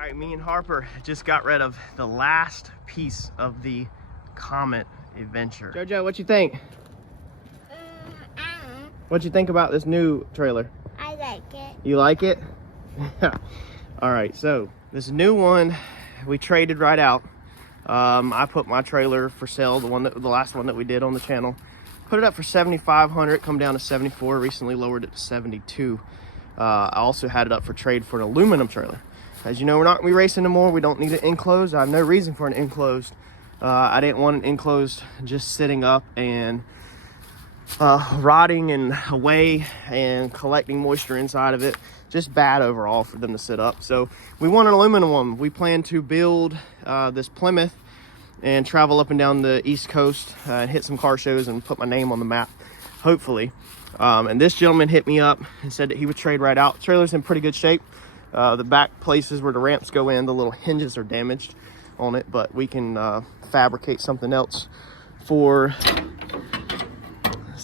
All right, me and Harper just got rid of the last piece of the Comet adventure. Jojo, what you think? What you think about this new trailer? I like it. You like it? All right, so this new one we traded right out. I put my trailer for sale, the last one that we did on the channel. Put it up for $7,500, come down to $74. Recently lowered it to $72. I also had it up for trade for an aluminum trailer. As you know, we're not gonna be racing anymore. We don't need it enclosed. I have no reason for an enclosed. I didn't want an enclosed just sitting up and rotting and away and collecting moisture inside of it. Just bad overall for them to sit up. So we want an aluminum one. We plan to build this Plymouth and travel up and down the East Coast and hit some car shows and put my name on the map, hopefully. And this gentleman hit me up and said that he would trade right out. The trailer's in pretty good shape. The back places where the ramps go in, the little hinges are damaged on it, but we can fabricate something else for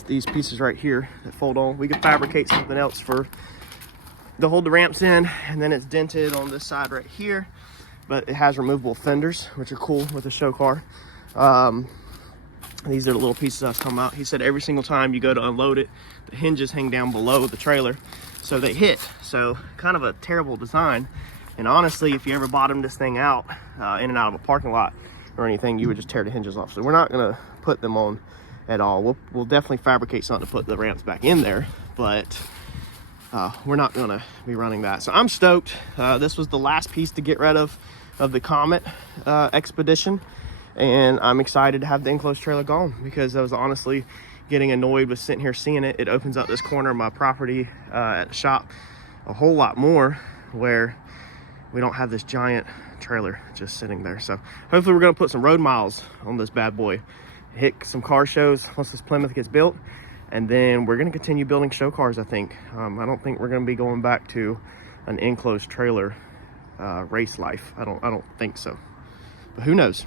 these pieces right here that fold on. We could fabricate something else to hold the ramps in, and then it's dented on this side right here, but it has removable fenders, which are cool with a show car. These are the little pieces I was talking about. He said every single time you go to unload it, the hinges hang down below the trailer, so they hit. So kind of a terrible design. And honestly, if you ever bottomed this thing out in and out of a parking lot or anything, you would just tear the hinges off. So we're not gonna put them on at all. We'll definitely fabricate something to put the ramps back in there, but we're not gonna be running that. So I'm stoked. This was the last piece to get rid of the Comet expedition. And I'm excited to have the enclosed trailer gone, because I was honestly getting annoyed with sitting here seeing it. It opens up this corner of my property at the shop a whole lot more, where we don't have this giant trailer just sitting there. So hopefully we're gonna put some road miles on this bad boy, hit some car shows once this Plymouth gets built, and then we're gonna continue building show cars, I think. I don't think we're gonna be going back to an enclosed trailer race life. I don't think so, but who knows?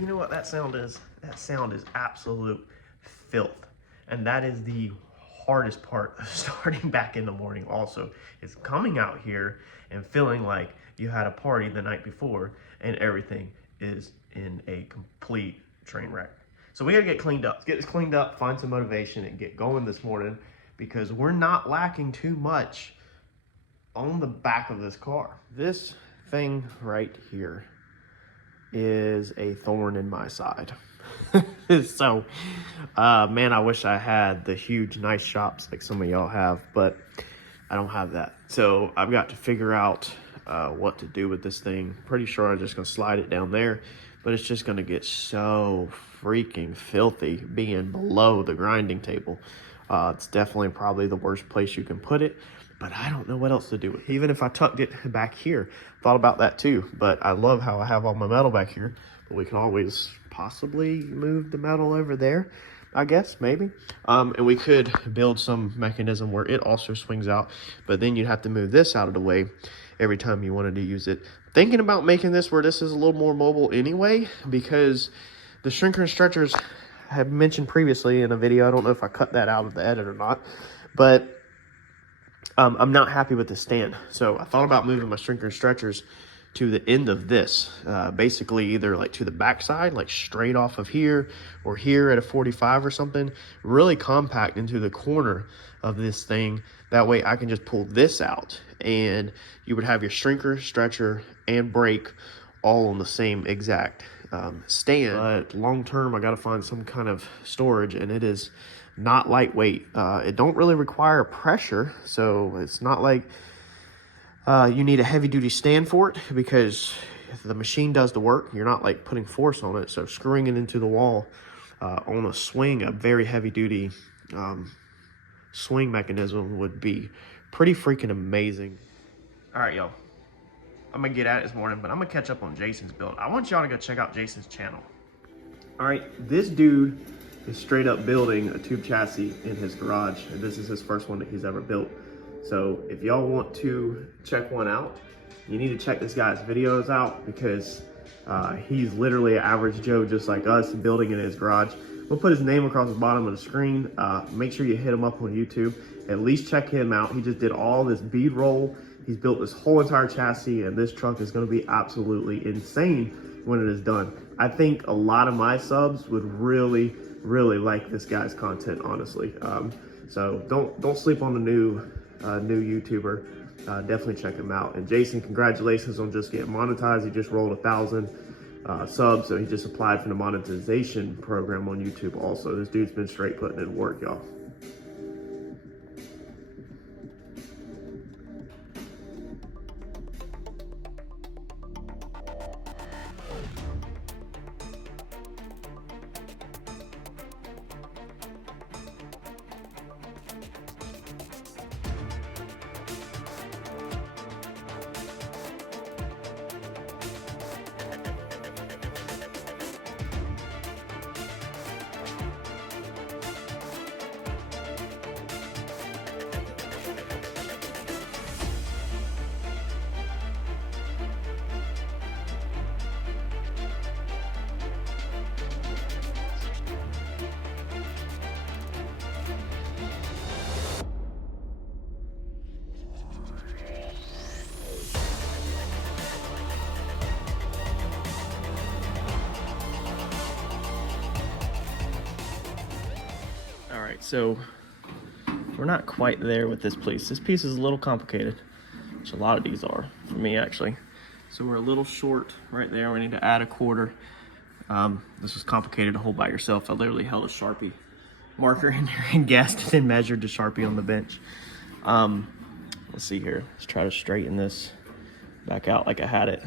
You know what that sound is? That sound is absolute filth. And that is the hardest part of starting back in the morning also. It's coming out here and feeling like you had a party the night before and everything is in a complete train wreck. So we gotta get cleaned up. Let's get this cleaned up, find some motivation, and get going this morning, because we're not lacking too much on the back of this car. This thing right here is a thorn in my side. So man, I wish I had the huge nice shops like some of y'all have, but I don't have that. So I've got to figure out what to do with this thing. Pretty sure I'm just gonna slide it down there, but it's just gonna get so freaking filthy being below the grinding table. It's definitely probably the worst place you can put it, but I don't know what else to do with it. Even if I tucked it back here, thought about that too, but I love how I have all my metal back here, but we can always possibly move the metal over there, I guess, maybe. And we could build some mechanism where it also swings out, but then you'd have to move this out of the way every time you wanted to use it. Thinking about making this where this is a little more mobile anyway, because the shrinker and stretchers I have mentioned previously in a video, I don't know if I cut that out of the edit or not, but I'm not happy with the stand. So I thought about moving my shrinker and stretchers to the end of this, basically either like to the back side, like straight off of here, or here at a 45 or something, really compact into the corner of this thing. That way I can just pull this out and you would have your shrinker, stretcher, and brake all on the same exact stand. But long term, I got to find some kind of storage, and it is not lightweight. It don't really require pressure, so it's not like you need a heavy duty stand for it, because the machine does the work. You're not like putting force on it. So screwing it into the wall on a swing, a very heavy duty swing mechanism would be pretty freaking amazing. All right, y'all, I'm gonna get at it this morning, but I'm gonna catch up on Jason's build. I want y'all to go check out Jason's channel. All right, this dude is straight up building a tube chassis in his garage, and this is his first one that he's ever built. So if y'all want to check one out, you need to check this guy's videos out, because He's literally an average Joe just like us, building in his garage. We'll put his name across the bottom of the screen. Make sure you hit him up on YouTube. At least check him out. He just did all this bead roll. He's built this whole entire chassis, and this truck is going to be absolutely insane when it is done. I think a lot of my subs would really like this guy's content, honestly. So don't sleep on the new YouTuber. Definitely check him out. And Jason, congratulations on just getting monetized. He just rolled 1,000 subs, so he just applied for the monetization program on YouTube also. This dude's been straight putting in work, y'all. So we're not quite there with this piece. This piece is a little complicated, which a lot of these are for me actually. So we're a little short right there. We need to add a quarter. This was complicated to hold by yourself. I literally held a Sharpie marker in there and gassed it and measured the Sharpie on the bench. Let's see here. Let's try to straighten this back out like I had it.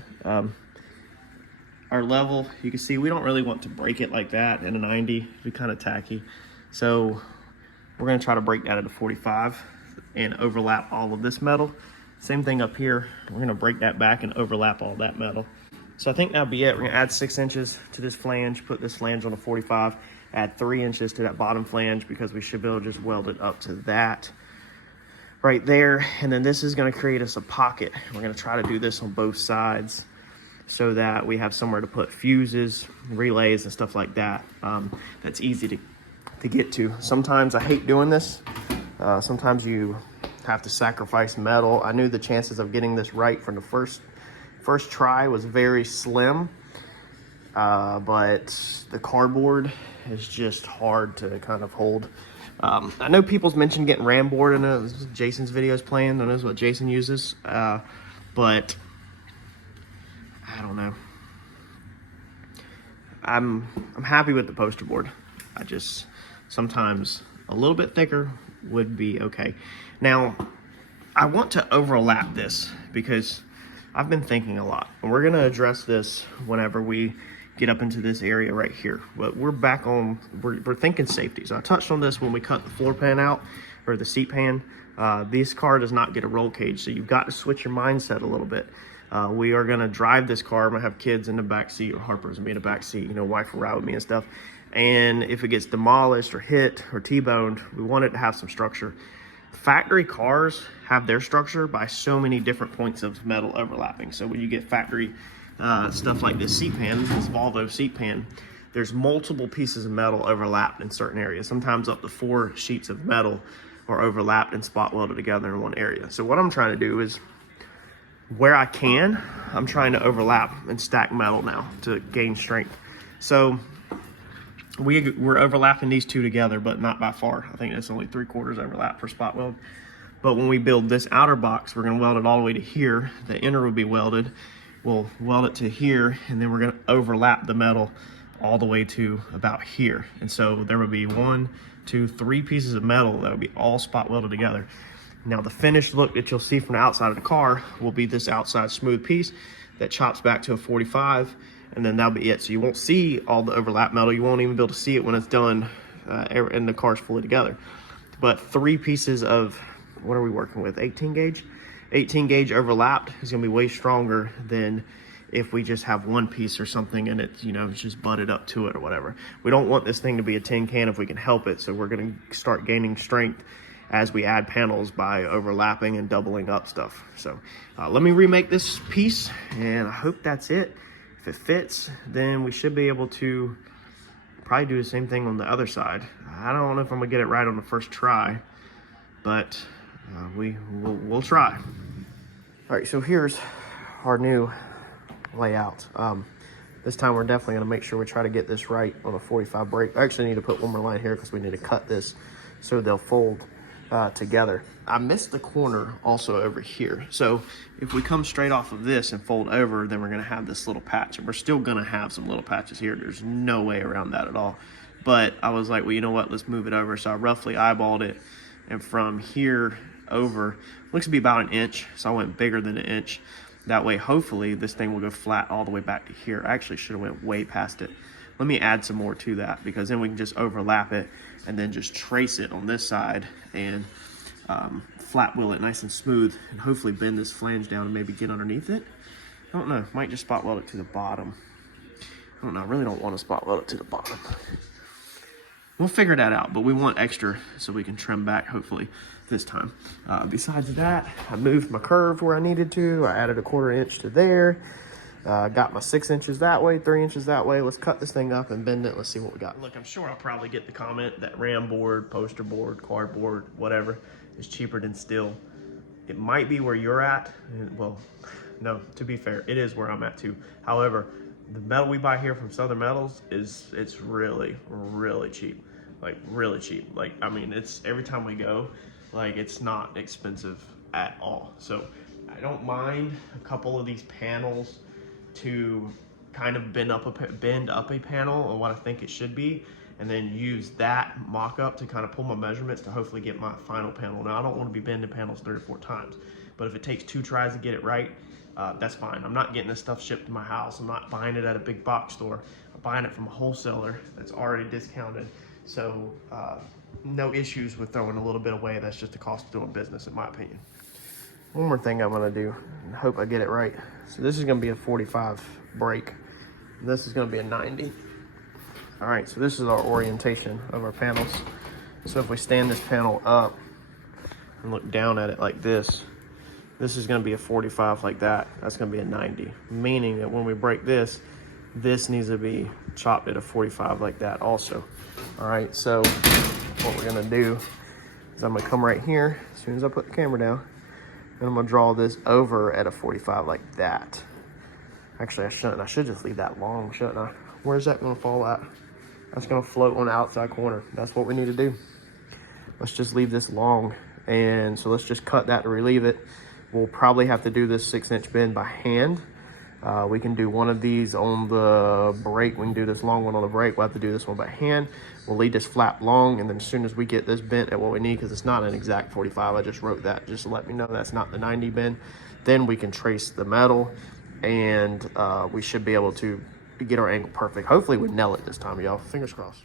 Our level, you can see we don't really want to break it like that in a 90. It'd be kind of tacky. So we're going to try to break that at a 45 and overlap all of this metal. Same thing up here. We're going to break that back and overlap all that metal. So I think that'll be it. We're going to add 6 inches to this flange, put this flange on a 45, add 3 inches to that bottom flange because we should be able to just weld it up to that right there. And then this is going to create us a pocket. We're going to try to do this on both sides so that we have somewhere to put fuses, relays, and stuff like that. That's easy to get to. Sometimes I hate doing this. Sometimes you have to sacrifice metal. I knew the chances of getting this right from the first try was very slim, but the cardboard is just hard to kind of hold. I know people's mentioned getting ram board in Jason's videos playing. I know what Jason uses, but I don't know. I'm happy with the poster board. I just sometimes a little bit thicker would be okay. Now, I want to overlap this because I've been thinking a lot. And we're going to address this whenever we get up into this area right here. But we're back on, we're thinking safety. So I touched on this when we cut the floor pan out, or the seat pan. This car does not get a roll cage, so you've got to switch your mindset a little bit. We are going to drive this car. I'm going to have kids in the back seat, or Harper's going to be in the back seat, wife will ride with me and stuff. And if it gets demolished or hit or T-boned, we want it to have some structure. Factory cars have their structure by so many different points of metal overlapping. So when you get factory stuff like this seat pan, this Volvo seat pan, there's multiple pieces of metal overlapped in certain areas. Sometimes up to 4 sheets of metal are overlapped and spot welded together in one area. So what I'm trying to do is, where I can, I'm trying to overlap and stack metal now to gain strength. So we're overlapping these two together, but not by far. I think that's only 3/4 overlap for spot weld. But when we build this outer box, we're going to weld it all the way to here. The inner will be welded. We'll weld it to here, and then we're going to overlap the metal all the way to about here. And so there will be 1, 2, 3 pieces of metal that will be all spot welded together. Now the finished look that you'll see from the outside of the car will be this outside smooth piece that chops back to a 45, and then that'll be it. So you won't see all the overlap metal. You won't even be able to see it when it's done and the car's fully together. But 3 pieces of, what are we working with, 18 gauge? 18 gauge overlapped is gonna be way stronger than if we just have 1 piece or something and it's, it's just butted up to it or whatever. We don't want this thing to be a tin can if we can help it. So we're gonna start gaining strength as we add panels by overlapping and doubling up stuff. So let me remake this piece, and I hope that's it. If it fits, then we should be able to probably do the same thing on the other side. I don't know if I'm gonna get it right on the first try, but we'll try. All right, so here's our new layout. This time we're definitely gonna make sure we try to get this right on a 45 brake. I actually need to put one more line here because we need to cut this so they'll fold together. I missed the corner also over here. So if we come straight off of this and fold over, then we're gonna have this little patch, and we're still gonna have some little patches here. There's no way around that at all. But I was like, well, you know what, let's move it over. So I roughly eyeballed it, and from here over, looks to be about 1 inch. So I went bigger than 1 inch. That way, hopefully this thing will go flat all the way back to here. I actually should have went way past it. Let me add some more to that, because then we can just overlap it and then just trace it on this side and flat wheel it nice and smooth, and hopefully bend this flange down and maybe get underneath it. I don't know, might just spot weld it to the bottom. I don't know, I really don't want to spot weld it to the bottom. We'll figure that out, but we want extra so we can trim back hopefully this time. Besides that, I moved my curve where I needed to. I added a 1/4 inch to there. Got my 6 inches that way, 3 inches that way. Let's cut this thing up and bend it. Let's see what we got. Look, I'm sure I'll probably get the comment that RAM board, poster board, cardboard, whatever, is cheaper than steel. It might be where you're at. Well, no, to be fair, it is where I'm at too. However, the metal we buy here from Southern Metals it's really, really cheap. Like really cheap. Like, I mean, it's every time we go, like it's not expensive at all. So I don't mind a couple of these panels to kind of bend up a panel or what I think it should be, and then use that mock-up to kind of pull my measurements to hopefully get my final panel. Now, I don't want to be bending panels 3 or 4 times, but if it takes 2 tries to get it right, that's fine. I'm not getting this stuff shipped to my house. I'm not buying it at a big box store. I'm buying it from a wholesaler that's already discounted. So no issues with throwing a little bit away. That's just the cost of doing business, in my opinion. One more thing I'm gonna do, and hope I get it right. So this is gonna be a 45 brake. This is gonna be a 90. All right, so this is our orientation of our panels. So if we stand this panel up and look down at it like this is gonna be a 45 like that. That's gonna be a 90, meaning that when we break this needs to be chopped at a 45 like that also. All right, so what we're gonna do is I'm gonna come right here as soon as I put the camera down, and I'm gonna draw this over at a 45 like that. Actually, I shouldn't. I should just leave that long, shouldn't I? Where's that gonna fall at? That's gonna float on the outside corner. That's what we need to do. Let's just leave this long. And so let's just cut that to relieve it. We'll probably have to do this 6-inch bend by hand. We can do one of these on the brake. We can do this long one on the brake. We'll have to do this one by hand. We'll leave this flap long, and then as soon as we get this bent at what we need, because it's not an exact 45, I just wrote that just to let me know that's not the 90 bend, then we can trace the metal, and we should be able to get our angle perfect. Hopefully we nail it this time, y'all. Fingers crossed.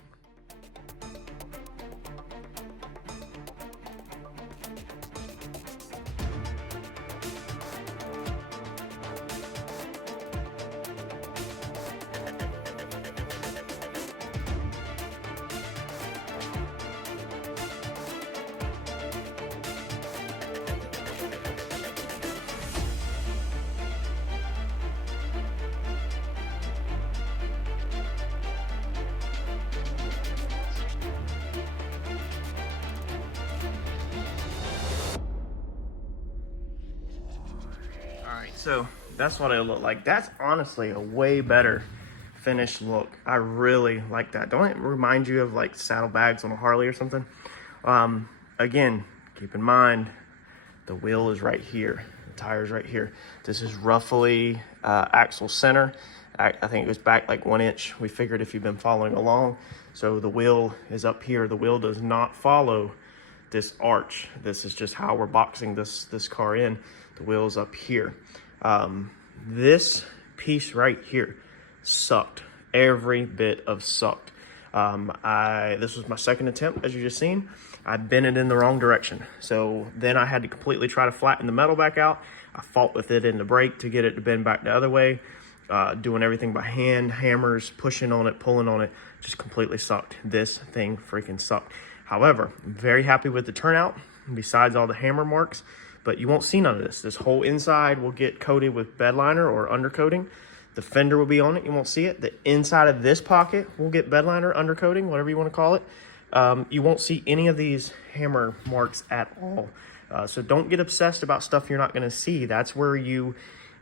So that's what it'll look like. That's honestly a way better finished look. I really like that. Don't it remind you of like saddlebags on a Harley or something? Again, keep in mind, the wheel is right here. The tire's right here. This is roughly axle center. I think it goes back like 1 inch. We figured if you've been following along. So the wheel is up here. The wheel does not follow this arch. This is just how we're boxing this car in. The wheel's up here. This piece right here sucked. Every bit of sucked. This was my second attempt, as you just seen. I bent it in the wrong direction. So then I had to completely try to flatten the metal back out. I fought with it in the brake to get it to bend back the other way. Doing everything by hand, hammers, pushing on it, pulling on it, just completely sucked. This thing freaking sucked. However, I'm very happy with the turnout, besides all the hammer marks. But you won't see none of this. This whole inside will get coated with bed liner or undercoating. The fender will be on it. You won't see it. The inside of this pocket will get bedliner, undercoating, whatever you want to call it. You won't see any of these hammer marks at all. So don't get obsessed about stuff you're not going to see. That's where you're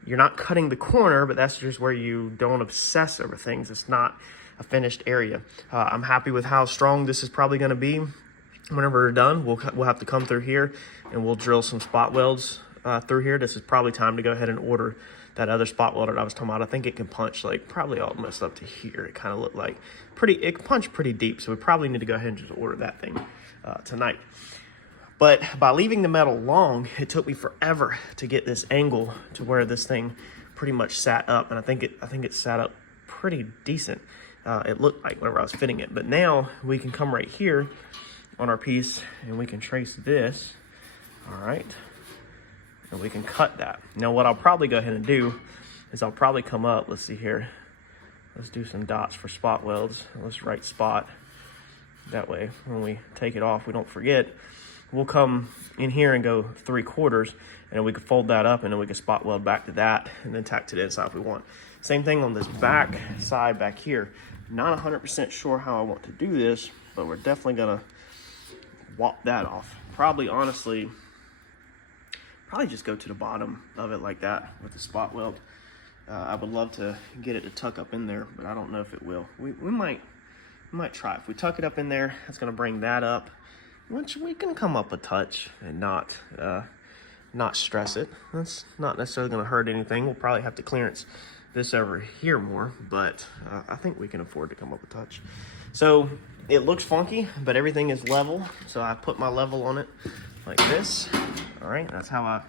not cutting the corner, but that's just where you don't obsess over things. It's not a finished area. I'm happy with how strong this is probably going to be. Whenever we're done, we'll have to come through here and we'll drill some spot welds through here. This is probably time to go ahead and order that other spot welder that I was talking about. I think it can punch like probably almost up to here. It kind of looked like it can punch pretty deep. So we probably need to go ahead and just order that thing tonight. But by leaving the metal long, it took me forever to get this angle to where this thing pretty much sat up. And I think it sat up pretty decent. It looked like whenever I was fitting it. But now we can come right here on our piece and we can trace this. All right. And we can cut that. Now what I'll probably go ahead and do is I'll probably come up, let's see here. Let's do some dots for spot welds. Let's write spot. That way, when we take it off, we don't forget. We'll come in here and go 3/4, and we can fold that up, and then we can spot weld back to that, and then tack to the inside if we want. Same thing on this back side back here. Not 100% sure how I want to do this, but we're definitely gonna wop that off. Probably, honestly, just go to the bottom of it like that with the spot weld. I would love to get it to tuck up in there, but I don't know if it will. We might try. If we tuck it up in there, that's gonna bring that up, which we can come up a touch and not stress it. That's not necessarily gonna hurt anything. We'll probably have to clearance this over here more, but I think we can afford to come up a touch. So it looks funky, but everything is level. So I put my level on it like this. All right, that's how I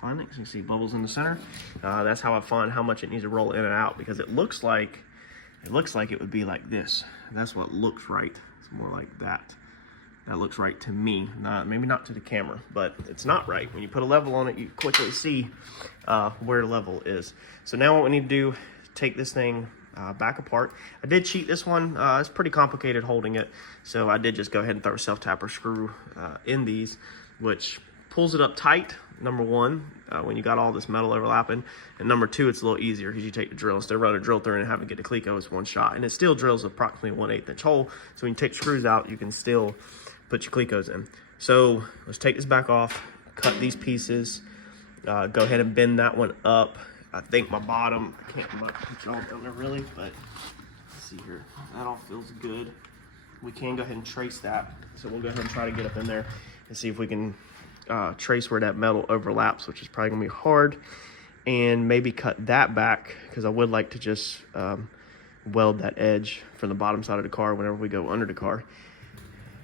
find it. You can see bubbles in the center. That's how I find how much it needs to roll in and out, because it looks like it would be like this. That's what looks right. It's more like that. That looks right to me. Maybe not to the camera, but it's not right. When you put a level on it, you quickly see where the level is. So now what we need to do, take this thing back apart. I did cheat this one. It's pretty complicated holding it, so I did just go ahead and throw a self-tapper screw in these, which pulls it up tight, number one, when you got all this metal overlapping, and number two, it's a little easier because you take the drill instead of running a drill through and having to get a cleco. It's one shot, and it still drills approximately 1/8 inch hole, so when you take screws out, you can still put your clecos in. So let's take this back off, cut these pieces, go ahead and bend that one up. I think my bottom, I can't put y'all down there really, but let's see here, that all feels good. We can go ahead and trace that, so we'll go ahead and try to get up in there and see if we can trace where that metal overlaps, which is probably gonna be hard, and maybe cut that back, because I would like to just weld that edge from the bottom side of the car whenever we go under the car.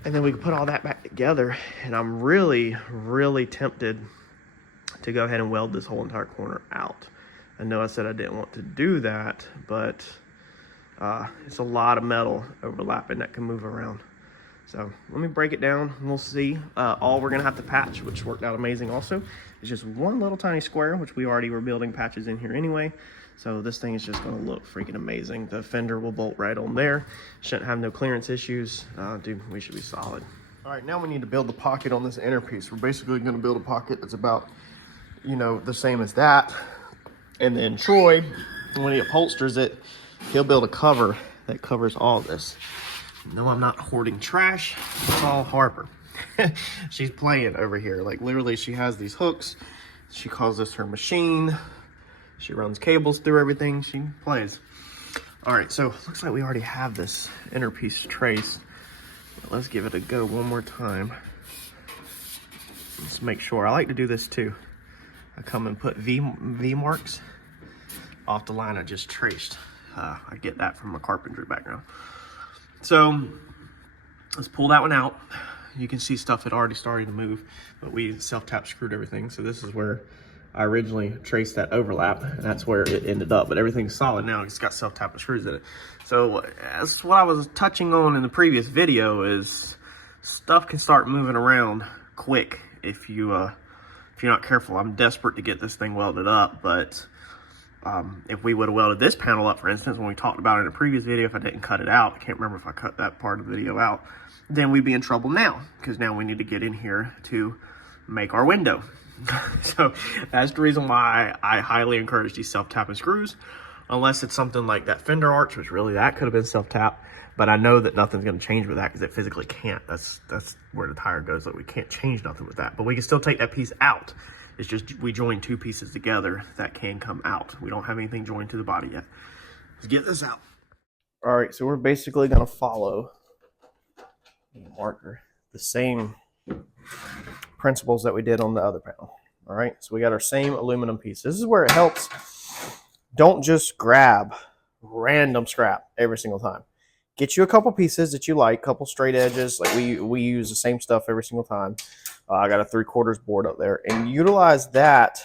And then we can put all that back together, and I'm really, really tempted to go ahead and weld this whole entire corner out. I know I said I didn't want to do that, but it's a lot of metal overlapping that can move around. So let me break it down and we'll see. All we're gonna have to patch, which worked out amazing also, is just one little tiny square, which we already were building patches in here anyway. So this thing is just gonna look freaking amazing. The fender will bolt right on there. Shouldn't have no clearance issues. Dude, we should be solid. All right, now we need to build the pocket on this inner piece. We're basically gonna build a pocket that's about, the same as that. And then Troy, when he upholsters it, he'll build a cover that covers all this. No, I'm not hoarding trash. It's all Harper. She's playing over here. Like literally, she has these hooks. She calls this her machine. She runs cables through everything. She plays. All right, so looks like we already have this inner piece traced. Let's give it a go one more time. Let's make sure. I like to do this too. I come and put V marks off the line I just traced. I get that from a carpentry background. So let's pull that one out. You can see stuff had already started to move, but we self-tap screwed everything. So this is where I originally traced that overlap, and that's where it ended up. But everything's solid now. It's got self-tapping screws in it. So that's what I was touching on in the previous video, is stuff can start moving around quick if you're not careful. I'm desperate to get this thing welded up, but if we would have welded this panel up, for instance, when we talked about it in a previous video, if I didn't cut it out, I can't remember if I cut that part of the video out, then we'd be in trouble now, because now we need to get in here to make our window. So that's the reason why I highly encourage these self-tapping screws. unless it's something like that fender arch, which really that could have been self-tap. But I know that nothing's going to change with that because it physically can't. That's where the tire goes. Like, we can't change nothing with that. But we can still take that piece out. It's just we join two pieces together that can come out. We don't have anything joined to the body yet. Let's get this out. All right, so we're basically going to follow the marker, the same principles that we did on the other panel. All right, so we got our same aluminum piece. This is where it helps. Don't just grab random scrap every single time. Get you a couple pieces that you like, couple straight edges. Like we use the same stuff every single time. I got a 3/4 board up there, and utilize that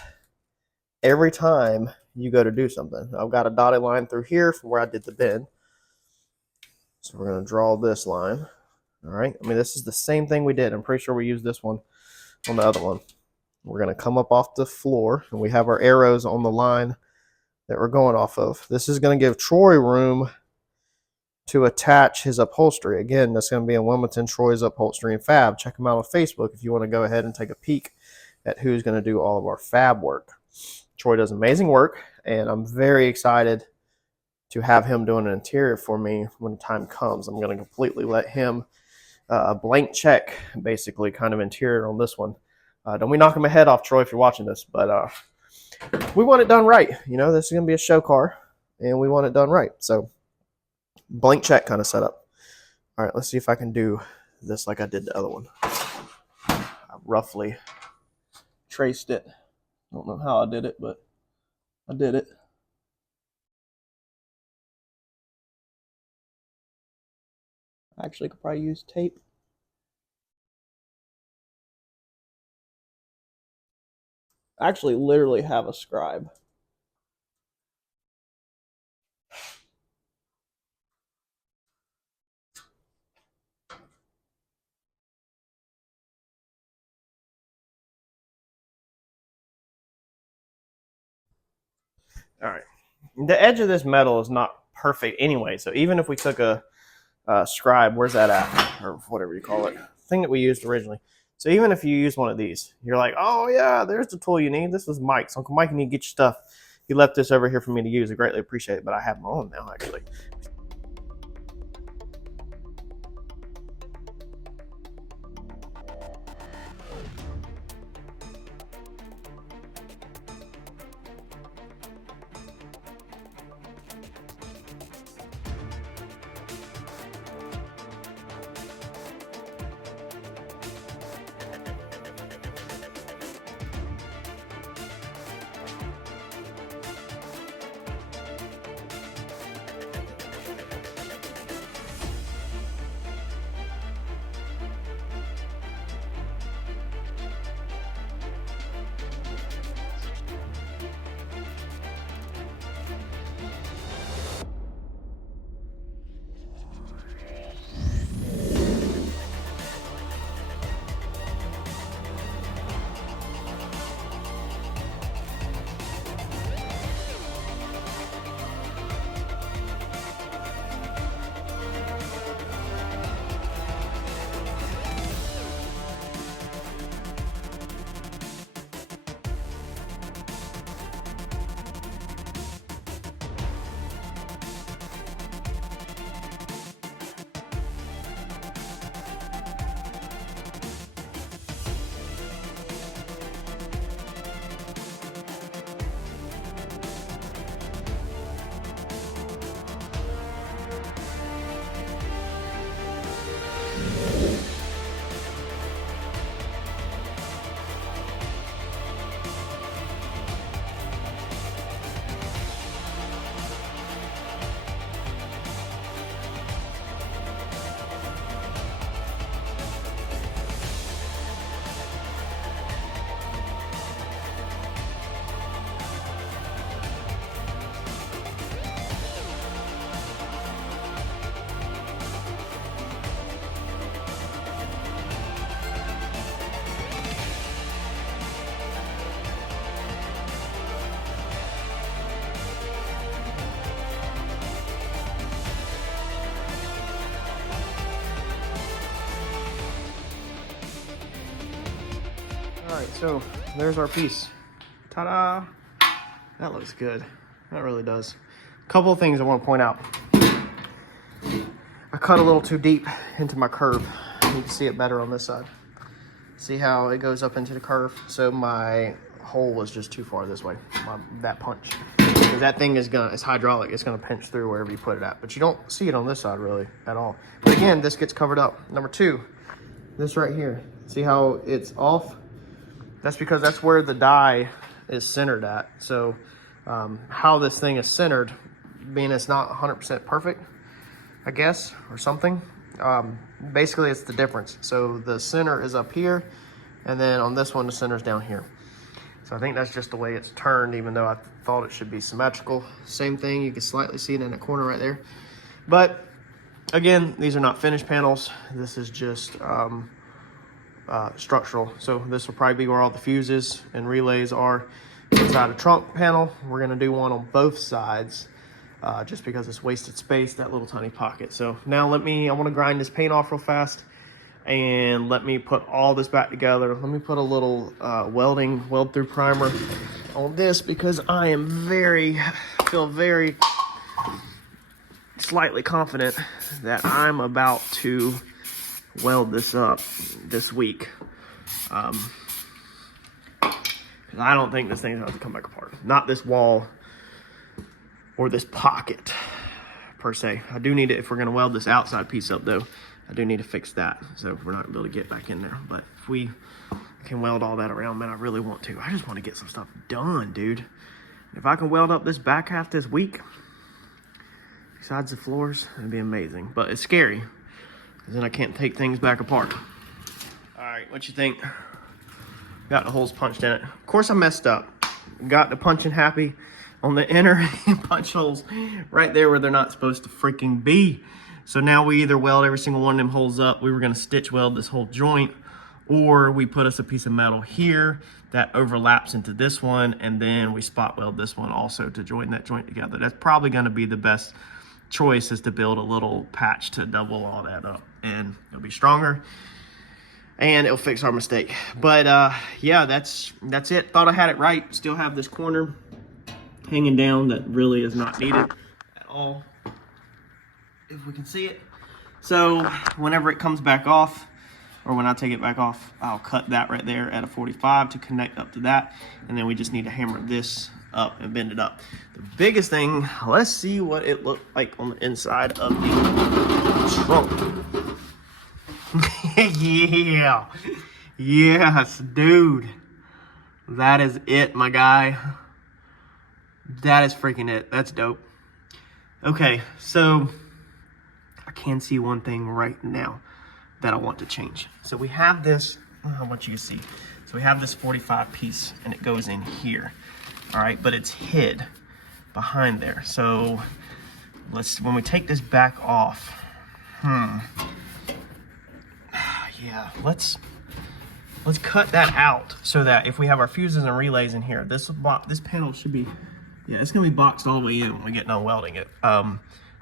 every time you go to do something. I've got a dotted line through here for where I did the bend. So we're going to draw this line. All right. I mean, this is the same thing we did. I'm pretty sure we used this one on the other one. We're going to come up off the floor, and we have our arrows on the line that we're going off of. This is going to give Troy room to attach his upholstery. Again, that's going to be in Wilmington, Troy's Upholstery and Fab. Check him out on Facebook if you want to go ahead and take a peek at who's going to do all of our fab work. Troy does amazing work, and I'm very excited to have him doing an interior for me when the time comes. I'm going to completely let him a blank check, basically, kind of interior on this one. Don't be knocking my head off, Troy, if you're watching this, but we want it done right. You know, this is going to be a show car, and we want it done right. So blank check kind of setup. All right, let's see if I can do this like I did the other one. I roughly traced it. I don't know how I did it, but I did it. I actually could probably use tape. I actually literally have a scribe. All right. The edge of this metal is not perfect anyway, so even if we took a scribe, where's that at? Or whatever you call it. Thing that we used originally. So even if you use one of these, you're like, oh yeah, there's the tool you need. This was Mike's. Uncle Mike, you need to get your stuff. He left this over here for me to use. I greatly appreciate it, but I have my own now, actually. All right, so there's our piece. Ta-da! That looks good. That really does. couple of things I want to point out. I cut a little too deep into my curve. You can see it better on this side. See how it goes up into the curve? So my hole was just too far this way, that punch. Because that thing is it's hydraulic, it's gonna pinch through wherever you put it at. But you don't see it on this side really at all. But again, this gets covered up. Number two, this right here. See how it's off? That's because that's where the die is centered at. So how this thing is centered, being it's not 100% perfect, I guess, or something. Basically, it's the difference. So the center is up here, and then on this one, the center is down here. So I think that's just the way it's turned, even though I thought it should be symmetrical. Same thing, you can slightly see it in the corner right there. But again, these are not finished panels. This is just structural. So this will probably be where all the fuses and relays are inside a trunk panel. We're gonna do one on both sides. Just because it's wasted space, that little tiny pocket. So now I want to grind this paint off real fast and let me put all this back together. Let me put a little weld through primer on this because I am feel very slightly confident that I'm about to weld this up this week. I don't think this thing's going to come back apart. Not this wall or this pocket per se. I do need to, if we're gonna weld this outside piece up though, I do need to fix that. So we're not gonna be able to get back in there. But if we can weld all that around, man, I really want to. I just want to get some stuff done, dude. If I can weld up this back half this week, besides the floors, it'd be amazing. But it's scary, because then I can't take things back apart. All right, what you think? Got the holes punched in it. Of course I messed up. Got the punching happy on the inner punch holes right there where they're not supposed to freaking be. So now we either weld every single one of them holes up. We were gonna stitch weld this whole joint, or we put us a piece of metal here that overlaps into this one, and then we spot weld this one also to join that joint together. That's probably gonna be the best choice, is to build a little patch to double all that up, and it'll be stronger and it'll fix our mistake. But yeah, that's it. Thought I had it right. Still have this corner hanging down that really is not needed at all, if we can see it. So whenever it comes back off, or when I take it back off, I'll cut that right there at a 45 to connect up to that, and then we just need to hammer this up and bend it up. The biggest thing, let's see what it looked like on the inside of the trunk. Yeah, yes, dude, that is it, my guy. That is freaking it. That's dope. Okay, so I can see one thing right now that I want to change. So we have this, I want you to see. So we have this 45 piece and it goes in here. All right, but it's hid behind there. So when we take this back off, yeah, let's cut that out so that if we have our fuses and relays in here, this panel should be, yeah, it's gonna be boxed all the way in when we get done welding it.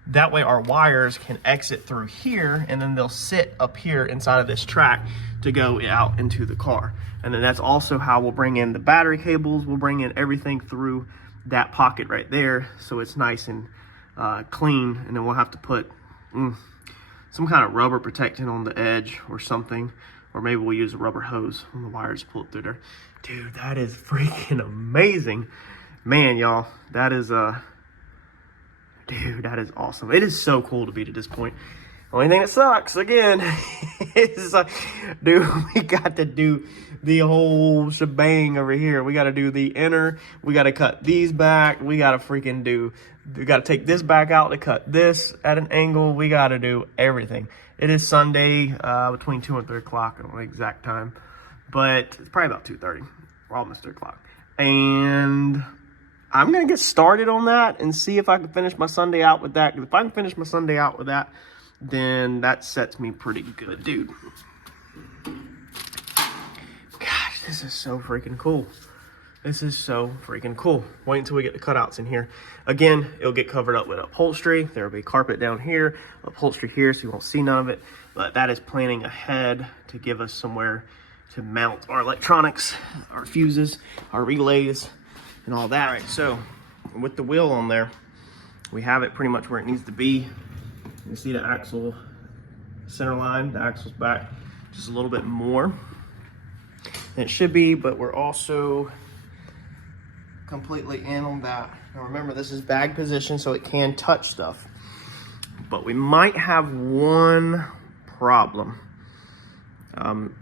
That way our wires can exit through here, and then they'll sit up here inside of this track to go out into the car. And then that's also how we'll bring in the battery cables. We'll bring in everything through that pocket right there, so it's nice and clean. And then we'll have to put some kind of rubber protecting on the edge or something, or maybe we'll use a rubber hose when the wires pull it through there. Dude, that is freaking amazing. Man, y'all, that is dude, that is awesome. It is so cool to be to this point. Only thing that sucks, again, is dude, we got to do the whole shebang over here. We got to do the inner, we got to cut these back, we got to take this back out to cut this at an angle. We got to do everything. It is Sunday, between 2 and 3 o'clock. I don't know the exact time, but it's probably about 2:30. We're almost 3 o'clock. And I'm going to get started on that and see if I can finish my Sunday out with that. If I can finish my Sunday out with that, then that sets me pretty good, dude. Gosh, this is so freaking cool. This is so freaking cool. Wait until we get the cutouts in here. Again, it'll get covered up with upholstery. There will be carpet down here, upholstery here, so you won't see none of it. But that is planning ahead to give us somewhere to mount our electronics, our fuses, our relays, and all that. Right, so with the wheel on there, We have it pretty much where it needs to be. You see the axle center line, the axle's back just a little bit more than it should be, but we're also completely in on that. Now remember, this is bag position, so it can touch stuff. But we might have one problem.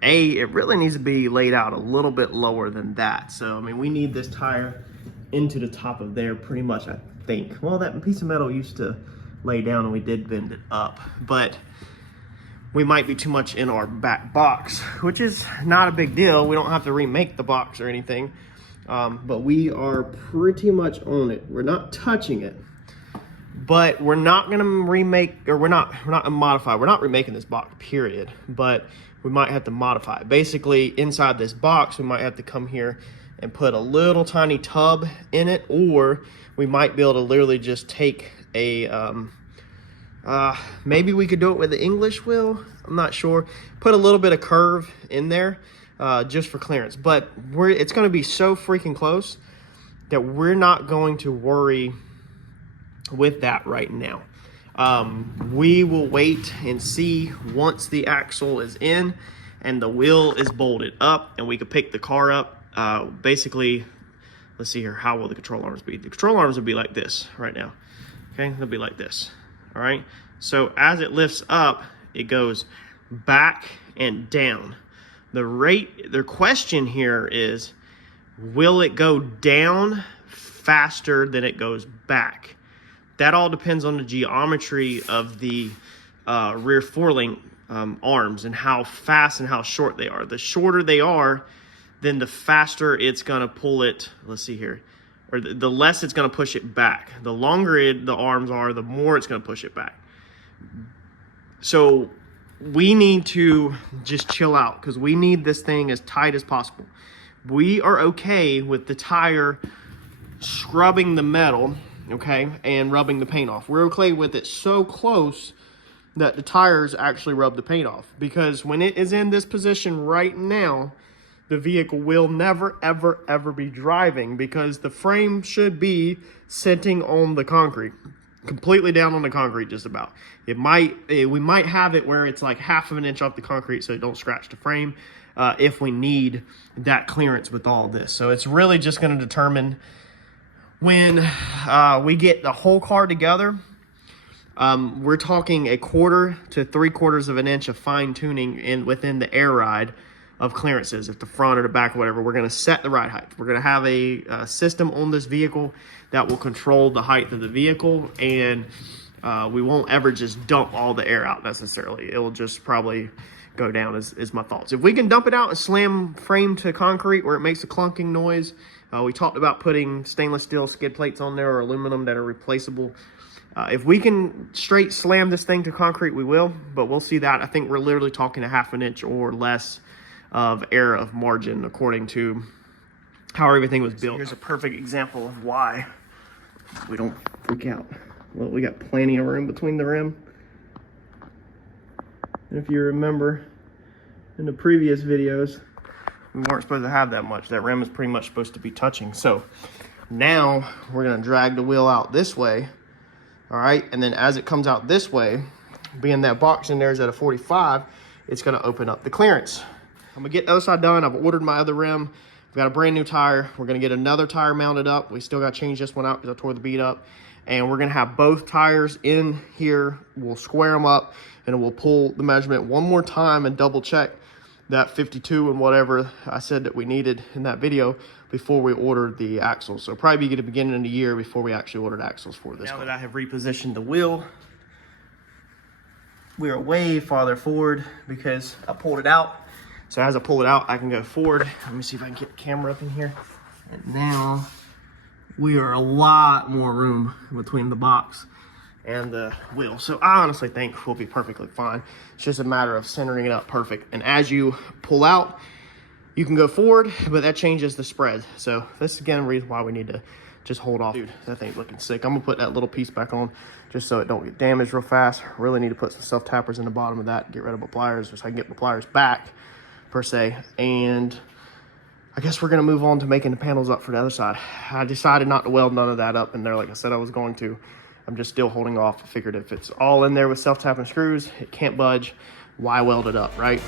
It really needs to be laid out a little bit lower than that. So, I mean, we need this tire into the top of there pretty much, I think. Well, that piece of metal used to lay down and we did bend it up, but we might be too much in our back box, which is not a big deal. We don't have to remake the box or anything, but we are pretty much on it. We're not touching it, but we're not gonna remake, or we're not gonna modify. We're not remaking this box, period, but we might have to modify it. Basically, inside this box, we might have to come here and put a little tiny tub in it, or we might be able to literally just take a, maybe we could do it with the English wheel. I'm not sure. Put a little bit of curve in there just for clearance. But it's going to be so freaking close that we're not going to worry with that right now. We will wait and see once the axle is in and the wheel is bolted up and we can pick the car up. Basically, let's see here. How will the control arms be? The control arms will be like this right now. Okay, they'll be like this. All right. So as it lifts up, it goes back and down. The question here is, will it go down faster than it goes back? That all depends on the geometry of the rear foreling arms and how fast and how short they are. The shorter they are, then the faster it's going to pull it. Let's see here. Or the less it's going to push it back. The longer the arms are, the more it's going to push it back. So we need to just chill out because we need this thing as tight as possible. We are okay with the tire scrubbing the metal, okay, and rubbing the paint off. We're okay with it so close that the tires actually rub the paint off, because when it is in this position right now, the vehicle will never, ever, ever be driving, because the frame should be sitting on the concrete, completely down on the concrete just about. We might have it where it's like half of an inch off the concrete so it don't scratch the frame if we need that clearance with all this. So it's really just going to determine when we get the whole car together. We're talking 1/4 to 3/4 of an inch of fine tuning within the air ride of clearances, if the front or the back or whatever. We're going to set the ride height. We're going to have a system on this vehicle that will control the height of the vehicle, and we won't ever just dump all the air out necessarily. It will just probably go down is my thoughts. If we can dump it out and slam frame to concrete where it makes a clunking noise, we talked about putting stainless steel skid plates on there or aluminum that are replaceable. If we can straight slam this thing to concrete, we will, but we'll see that. I think we're literally talking 1/2 inch or less of air of margin according to how everything was built. Here's a perfect example of why we don't freak out. Well, we got plenty of room between the rim. And if you remember in the previous videos, we weren't supposed to have that much. That rim is pretty much supposed to be touching. So now we're going to drag the wheel out this way. All right. And then as it comes out this way, being that box in there is at a 45, it's going to open up the clearance. I'm going to get the other side done. I've ordered my other rim. I've got a brand new tire. We're going to get another tire mounted up. We still got to change this one out because I tore the bead up. And we're going to have both tires in here. We'll square them up and we'll pull the measurement one more time and double check that 52 and whatever I said that we needed in that video before we ordered the axles. So probably be at the beginning of the year before we actually ordered axles for this. Now that I have repositioned the wheel, we are way farther forward because I pulled it out. So as I pull it out, I can go forward. Let me see if I can get the camera up in here. And now we are a lot more room between the box and the wheel. So I honestly think we'll be perfectly fine. It's just a matter of centering it up perfect. And as you pull out, you can go forward, but that changes the spread. So this is again a reason why we need to just hold off. Dude, that thing's looking sick. I'm gonna put that little piece back on just so it don't get damaged real fast. Really need to put some self tappers in the bottom of that, get rid of my pliers so I can get my pliers back per se. And I guess we're gonna move on to making the panels up for the other side. I decided not to weld none of that up in there like I said I was going to. I'm just still holding off. I figured if it's all in there with self-tapping screws, it can't budge, why weld it up, right?